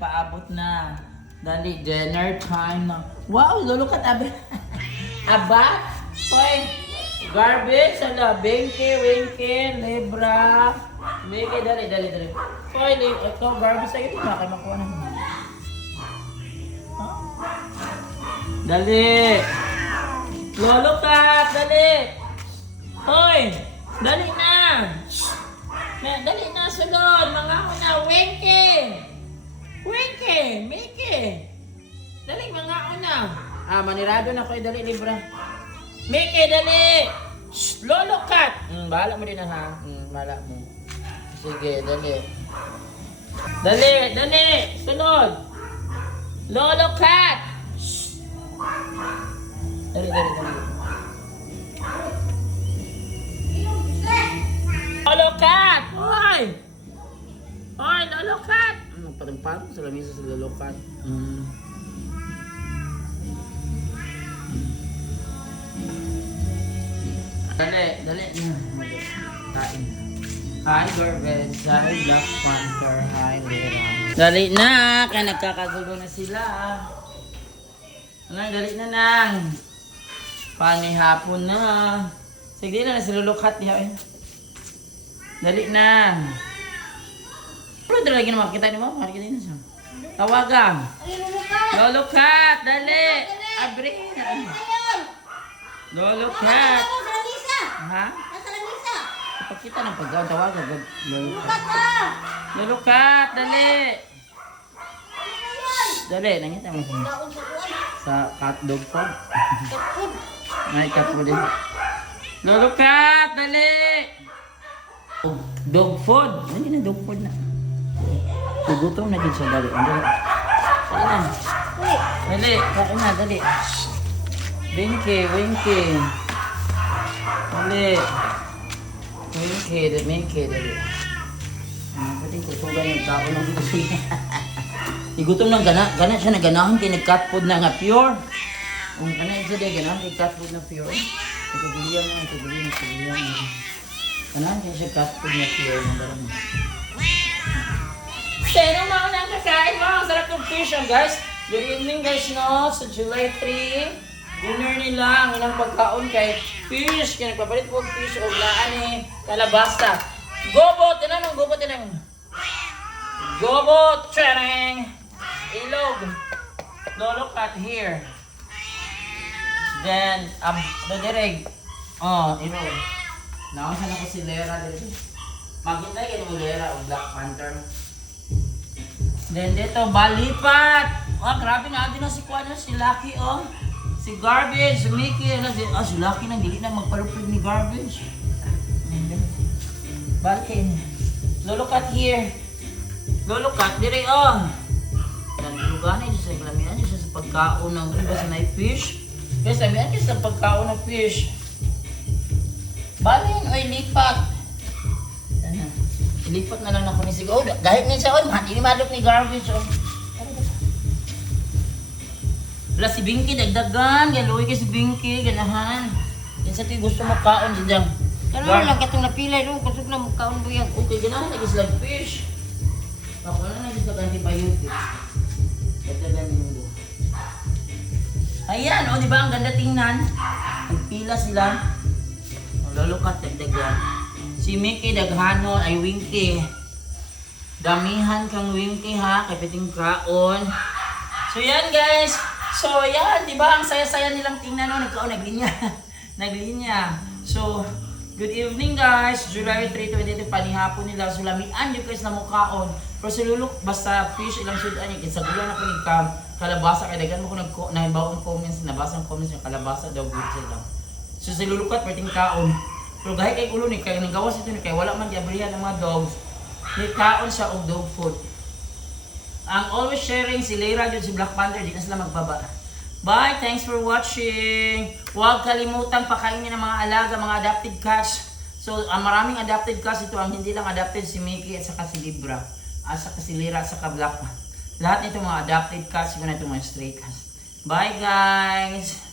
nagpaabot na. Dali, dinner time na. Wow, lulukat abi. Aba? Hoy, garbage, ala, Winky, Libra. Winky, dali. Hoy, ito, garbage sa'yo. Ito, kayo makuha na. Huh? Dali. Lulukat, dali. Hoy, dali na. Dali na, sunod. Mga una, Winky. Mickey! Dali, mga una. Manirado na ko, dali, Libra. Mickey, dali! Shh, Lolo Cat! Bahala mo din na, ha? Bahala mo. Sige, dali. Dali! Sunod! Lolo Cat! Shh. Dali. Lolo Cat! Hoy, Lolo Cat! Patang-patang sa lamisa sa Lolo Cat. Dali. Kain. Hi, Garbage. Hi, Black Panther. Hi, Lera. Dali na! Kaya nagkakagulo na sila. Dali na nang. Panihapon na. Sige na si Lolo Cat. Dali na. Ano dala lagi na makikita ni Mama? Makikita niyo siya. Tawagan. Lolo Cat, dali. Abri. Lolo Cat. Ha? Ipakita ng paggawa. Tawagan. Lolo Cat, dali. Dali, nangita mo sa cat dog food. May cat food din. Lolo Cat, dali. Dog food. Ano na dog food na? Gutom na din siya, dali. Dali, kain na, dali. Winky. Dali. Winky, dali. Pwede kutugan yung tao ng gutom. Igutom ng gana siya na ganahan kay nag-cat food na nga pure. Kung gana siya din ganahan kay cat food na pure. Itubilihan na. Ganahan siya cat food na pure. Sino mga nang kakain mo? Ang sarap ng fish, guys. Good evening, guys, no? Sa July 3, dinner nila. Ang ilang pagkaon kay fish. Kaya nagpapalit po fish o laan ni kalabasa. Gobot! Tinanong, gobot. Gobot! Tcharing! Ilog. Lolo Cat here. Then, Dodireg. Ilog. Nakasan ako si Lera. Maghintay kayo mo Lera o Black Panther. Then dito, balipat! Grabe na din na si Kuya, si Lucky, Si Garbage, si Mickey, si Lucky nang dili na magparupig ni Garbage. Balikin. Lolo Cat here. Lolo Cat, dire, Nandulugan siya sa kalamihan siya sa pagkaon ng iba sa night fish. Kaya sabihan siya sa pagkaon ng fish. Balin, lipat. Lipat na lang ako ni Sigo. Gahit niya siya, hindi madok ni Garbage. Wala si Binky, dagdagan. Galuwi ka si Binky, ganahan. Yan sa tiyo gusto mo kaon dyan. Kano lang katong napilay no, kusog na mukhaon mo yan. Okay, ganahan lagi sila fish. Ako na lagi sa antibiotic. Dagdagan niyo. Ayan, di ba ang ganda tingnan? Nagpila sila. Lolo Cat, dagdagan. Si Mickey daghanon ay Winky. Damihan kang Winky, ha, kay piting kaon. So yan, guys. So yan, di ba ang saya-saya nilang tingnan no, naglinya. So good evening, guys. July 3, 2022 panihapon nila. So lamian yung guys na mukhaon. Pero si Luluk basta fish ilang sudan niya. Sa gulan ako ni kalabasa kay dagan mo ko nahibawang comments, nabasa ang comments yung kalabasa daw good sila. So si Lulukat piting kaon. Pero gahit kay ulo ni kay nagawas ito ni kay wala man giabrihan ng mga dogs. May kaon siya og dog food. Ang always sharing si Lera jud si Black Panther di na sila magbaba. Bye, thanks for watching. Huwag kalimutang pakainin ng mga alaga, mga adopted cats. So, maraming adopted cats ito ang hindi lang adopted si Mickey at saka si Libra. At saka si Lera at saka Black. Lahat nito mga adopted cats, yun na ito mga stray cats. Bye guys!